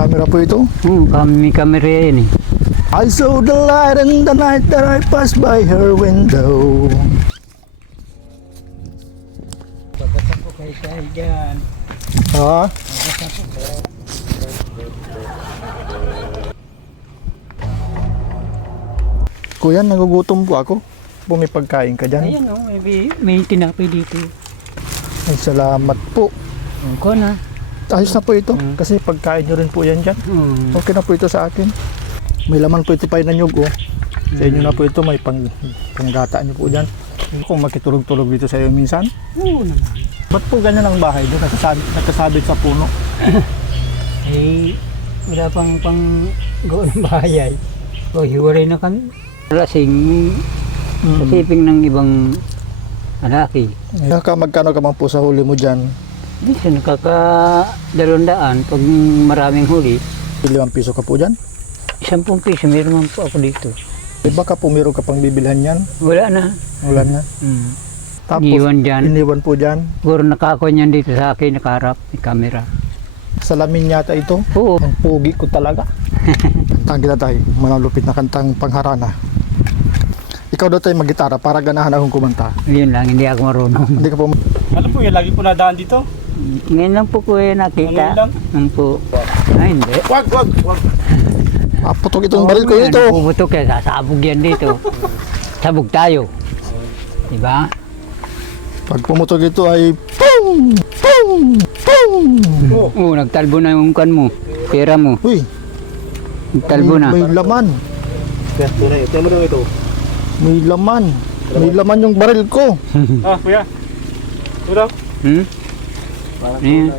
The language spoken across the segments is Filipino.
Camera po ito. May camera yan eh. I saw the light in the night that I passed by her window. Pagkasa po kayo sa higaan. Ha? Kuya, nagugutom po ako. Po may pagkain ka dyan. Ayan o, may tinapay dito. Ay, salamat po. Ko na. Ayos na po ito. Kasi pagkain nyo rin po yan dyan. Okay na po ito sa akin. May laman po ito pa na nyug, oh. Sa inyo na po ito, may panggata nyo po dyan. Kung makitulog-tulog dito sa iyo minsan. Oo naman. Ba't po ganyan ang bahay doon? Nakasabit sa puno. Eh, wala pang gawa ng bahay ay. O, hiwalay na kami. Lasing, kasiping ng ibang lalaki. Magkano ka man po sa huli mo dyan? Di siya nakaka-200 pag maraming huli. 5 piso ka po dyan? 10 piso, meron man po ako dito. Eh baka po meron ka pang bibilhan yan? Wala na. Wala na. Tapos, Iniwan dyan. iniwan po dyan. Siguro nakakuha niyan dito sa akin, nakaharap, may camera. Salamin yata ito. Oo. Ang pugi ko talaga. Kantang kita tayo. Manalupit na kantang pangharana. Ikaw daw tayo mag-gitara para ganahan akong kumanta. Yun lang, hindi ako marunong. Hindi ka po. Alam po yan, lagi po nadaan dito. Ngayon lang po ko nakita. Ngayon lang? Po. Ay, hindi. Wag! Putok itong baril ko dito. Puputok yan, sasabog yan dito. Sabog tayo. Diba? Pag pumutok ito ay PUM! PUM! PUM! Oo, nagtalbo na yung kan mo. Pera mo. Uy, Nagtalbo na. may laman. Tunay, ito mo daw ito. May laman. May laman yung baril ko. Kuya. Ito daw. Ayan.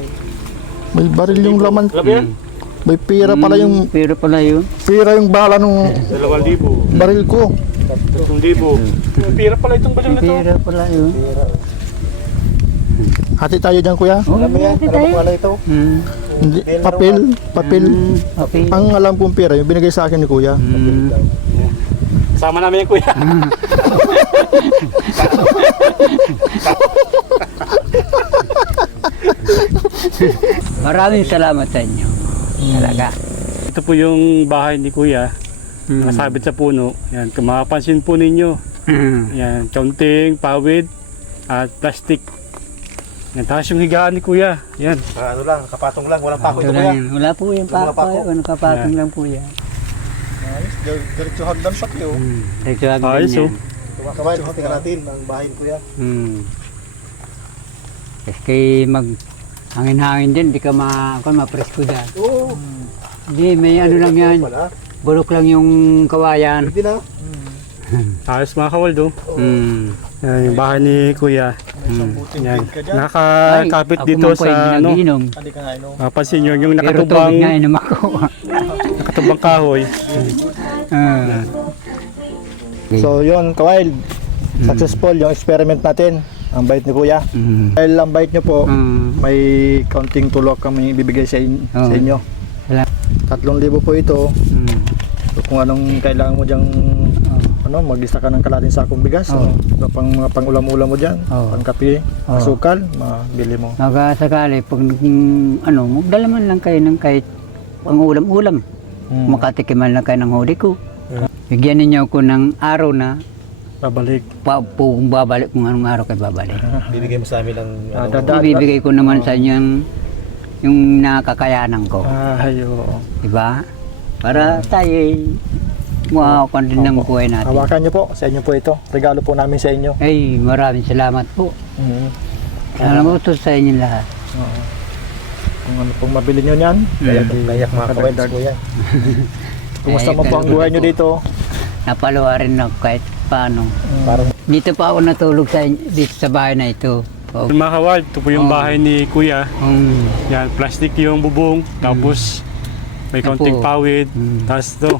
May baril yung laman. Alam mo yan? May pira pala yung Pera pala yun. pira yung bala nung 2,000. baril ko. 3,000. Pira pala itong balang na to. Pera pala yun. Hati tayo dyan, kuya. Alam mo yan? Wala ito. Hindi, papel. Papel. Okay. Ang alam kong pera, yung binigay sa akin ni kuya. Kasama namin yan, kuya. Maraming salamat sa inyo. Talaga. Ito po yung bahay ni kuya. Nakasabit sa puno. Yan, kung makapansin po ninyo. Yan, kaunting, pawid, at plastic. Yan, tapos yung higaan ni kuya. Yan. Ano lang, kapatong lang, walang pako Ito ito lang kuya. yan. Wala po yung pako. Ano kapatong lang po yan. Ayos, diretso hagdan pati oh. Nagsuwag Ayos, din oh. yan. Kawai, tingnan natin ang bahay ni kuya. Kasi hangin-hangin din, di ka ma-presko dyan. Oo, Hindi, may ano lang yan. wala. Bulok lang yung kawayan. Hindi na. Ayos mga kawaldo. Yan, yung bahay ni kuya. Yan. Ay, Nakakapit ako dito man po ay sa ano. nagiinom. Hindi ka nga inom. Mapansin nyo, yung Pero tubig nakatubang, nga inom ako. nakatubang kahoy. Ah. So yun, Kawail. Successful yung experiment natin. Ang bait ni kuya. Dahil ang bait nyo po, may kaunting tulok kami ibibigay sa inyo. Wala. 3,000 po ito. So, kung anong kailangan mo dyang mag-isa ka ng kalating sakong bigas. So, mga pang-ulam-ulam mo dyan, pang-kape, asukal, mabili mo. Magkasakali, pag magdala man lang kayo ng kahit pang-ulam-ulam. Makatikiman lang kayo ng huli ko. Bigyan ninyo ko ng araw na Babalik. kung babalik, kung anong araw kayo babalik. Bibigay mo sa amin ng Ibibigay ko naman sa inyo yung nakakayanan ko. Ayo. Diba? Para tayo makakuha din ng buhay natin. Hawakan nyo po, sa inyo po ito. Regalo po namin sa inyo. Ay, maraming salamat po. Sana mo ito sa inyo lahat. Kung ano pong mabili nyo niyan, kayak mga kawai sa kuya. kumusta mo po ang buhay nyo dito? Napaluwa rin ako kahit paano. Parang Dito pa ako natulog dito sa bahay na ito. Mga kawal, ito po yung bahay ni kuya. Yan, plastic yung bubong. Tapos may kaunting pawid. Tapos ito,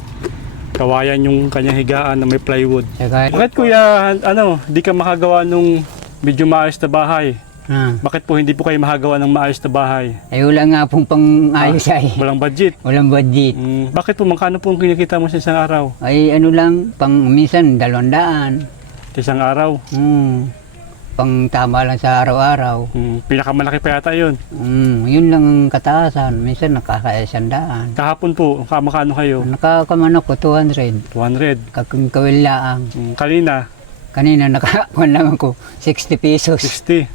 kawayan yung kanyang higaan na may plywood. Saka, Bakit kuya, di ka makagawa nung medyo maayos na bahay? Bakit po hindi po kayo makagawa ng maayos na bahay? ay wala nga pong pang-ayos ay. Walang budget. Walang budget. Bakit po, magkano po ang kinikita mo sa isang araw? Ay ano lang, minsan 200. Sa isang araw? pang tama lang sa araw-araw. Pinakamalaki pa yata yun. Yun lang ang kataasan. Minsan nakaka-100. Kahapon po, kamakano kayo? Nakakaman ako 200. 200. Kakang kawilaang. Kanina, Kanina nakakuan lang ako 60 pesos. 60.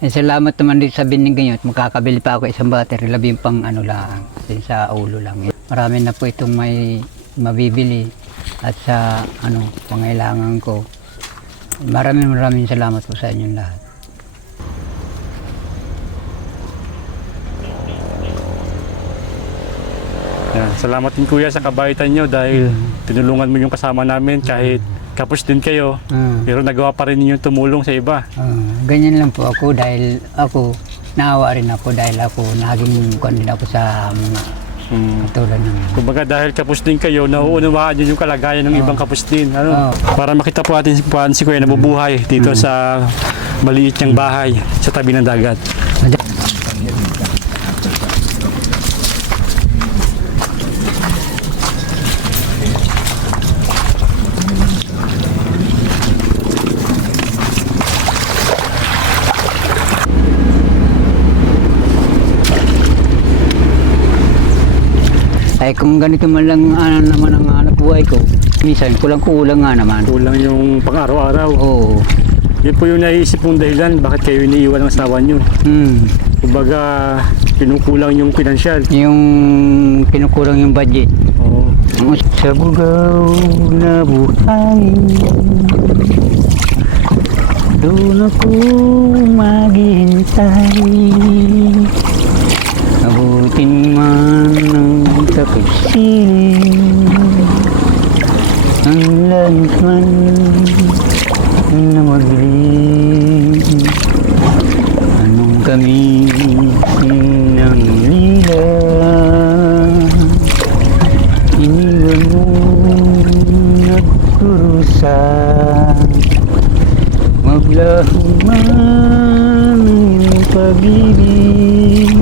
Salamat naman dito sa binigay nyo at makakabili pa ako isang battery, labing pang ano lang, kasi sa ulo lang. Marami na po itong may mabibili at sa ano, pangailangan ko. Maraming salamat po sa inyong lahat. Yan. Salamat din kuya sa kabaitan nyo dahil tinulungan mo yung kasama namin kahit kapos din kayo. Pero nagawa pa rin ninyo tumulong sa iba. Ganyan lang po ako dahil ako, naawa rin ako dahil ako naging kuwan din ako sa mga katulad ng... Kumbaga dahil kapos din kayo, nauunawaan nyo yung kalagayan ng ibang kapos din. Ano? Para makita po natin paano si kuya nabubuhay dito sa maliit niyang bahay sa tabi ng dagat. Ay kung ganito man lang naman ang anak buhay ko, minsan kulang nga naman. Kulang yung pang-araw-araw. Oo. Yan po yung naiisip mong dahilan bakit kayo iniiwan ng asawa nyo. Kumbaga, kinukulang yung pinansyal. Yung kinukulang yung budget. Oo. Sa bugaw na buhay, doon ako maghihintay. Abutin man ng kapisilin, ang langit man na magling. Anong gamitin ng lila, iniwan mo nagkurusa. Maglaho man ang pag-ibig,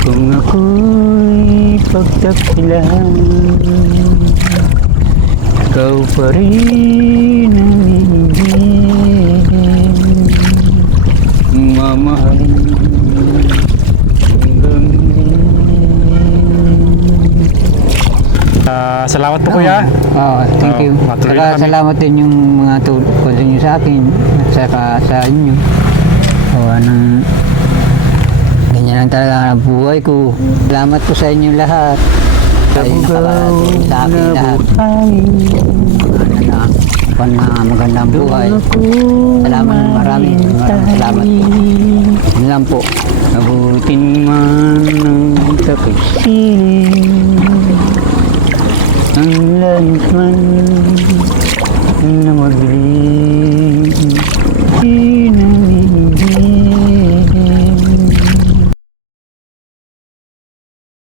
kung ako'y pagtapilan, ikaw pa rin ang ibigin, mamahalin hanggang Salamat po kuya. Thank you. Matuloy Saka kami. salamat din yung mga tulong nyo sa akin at saka sa inyo. Anong ganyan lang talaga ang buhay ko. Salamat po sa inyo lahat. Kayo nakakatulong sa akin lahat. Na magandang buhay. Salamat, maraming salamat po. Yun lang po. Abutin man ng kapisilin, ang langit man na magling.